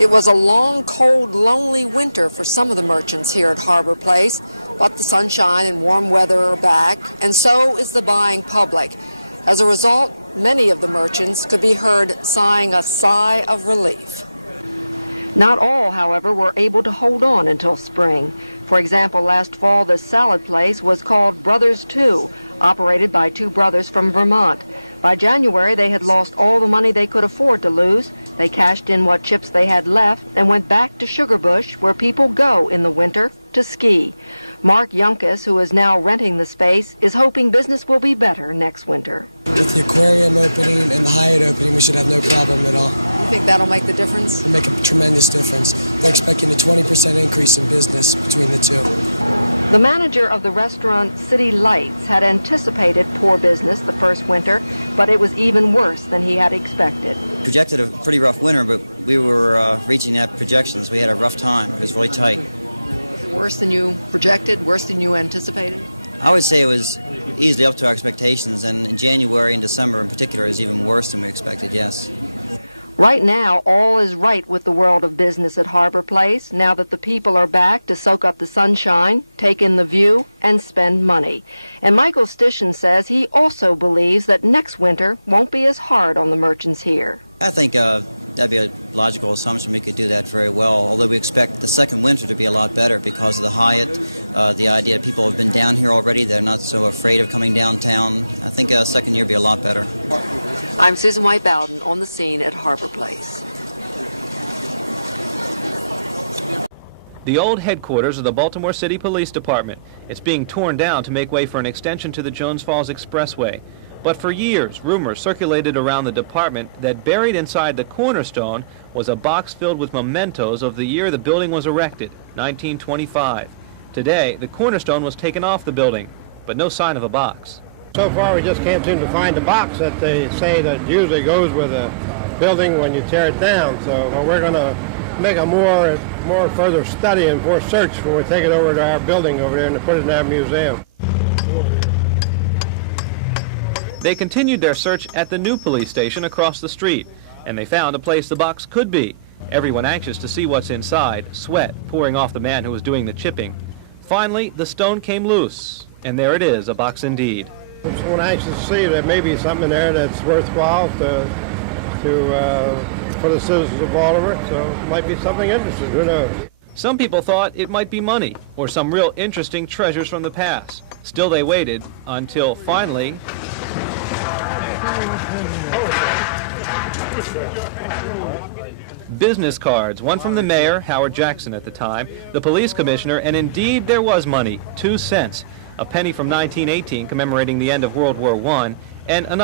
It was a long, cold, lonely winter for some of the merchants here at Harbor Place, but the sunshine and warm weather are back, and so is the buying public. As a result, many of the merchants could be heard sighing a sigh of relief. Not all, however, were able to hold on until spring. For example, last fall, this salad place was called Brothers 2, operated by two brothers from Vermont. By January, they had lost all the money they could afford to lose. They cashed in what chips they had left and went back to Sugarbush, where people go in the winter to ski. Mark Yunkus, who is now renting the space, is hoping business will be better next winter. With the aquarium opening and the Hyatt opening, we should have no problem at all. You think that'll make the difference? It'll make a tremendous difference. They're expecting a 20% increase in business between the two. The manager of the restaurant City Lights had anticipated poor business the first winter, but it was even worse than he had expected. Projected a pretty rough winter, but we were reaching that projections. We had a rough time. It was really tight. Worse than you projected? Worse than you anticipated? I would say it was easily up to our expectations, and in January and December in particular is even worse than we expected, yes. Right now, all is right with the world of business at Harbor Place, now that the people are back to soak up the sunshine, take in the view, and spend money. And Michael Stishin says he also believes that next winter won't be as hard on the merchants here. I think that'd be a logical assumption. We could do that very well, although we expect the second winter to be a lot better because of the Hyatt, the idea that people have been down here already. They're not so afraid of coming downtown. I think second year would be a lot better. I'm Susan White Bowden on the scene at Harbor Place. Lottery slips. What is it here? William Moore.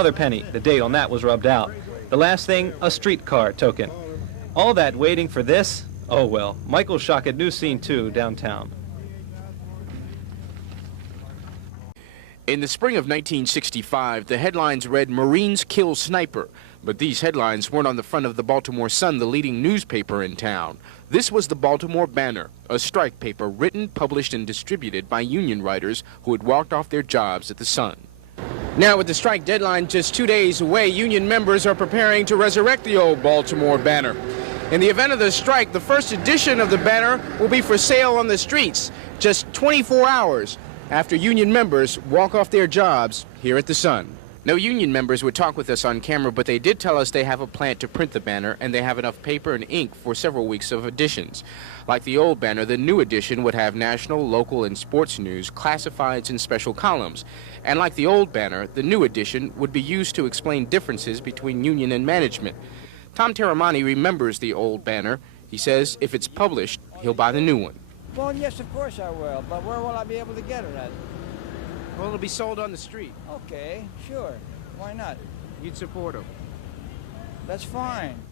And that's it. Huh? Very good. Fairway. Oh, that Gazer? Yeah. Somebody just asked me about that. 38,000 more to see. Their own newspaper. Oh, well. The Sun papers? The union members. Oh, the union. Well, yes, of course I will. But where will I be able to get it at? Well, it'll be sold on the street. Okay, sure. Why not? You'd support them. That's fine.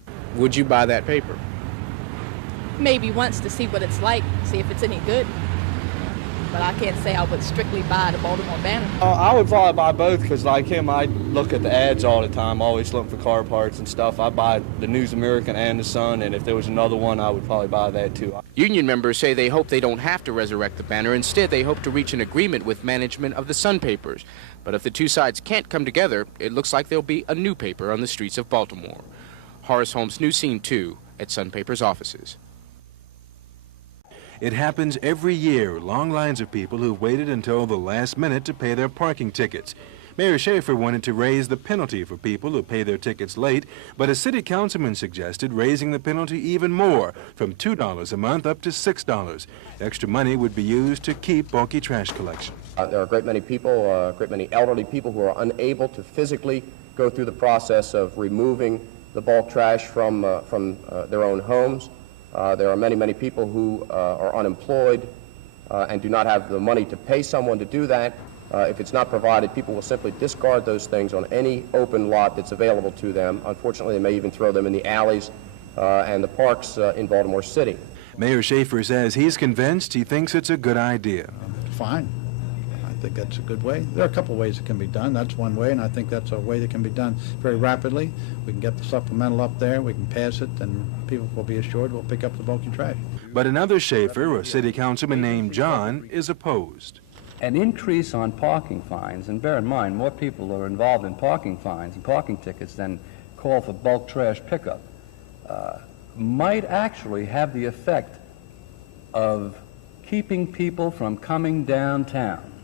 bulky trash, and fine. I think that's a good way. There are a couple of ways it can be done. That's one way, and I think that's a way that can be done very rapidly. We can get the supplemental up there, we can pass it, and people will be assured we'll pick up the bulky trash. Revenue hearings, agency budget an increase on parking fines, and bear in mind, more people are involved in parking fines and parking tickets than call for bulk trash pickup, might actually have the effect of keeping people from coming downtown.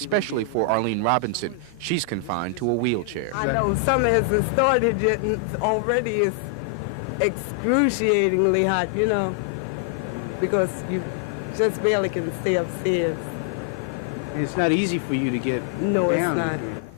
You gonna be able to make it all summer? This is just the beginning. I know summer hasn't started yet, and already it's excruciatingly hot, you know, because you just barely can stay upstairs. And it's not easy for you to get No, down it's not. here.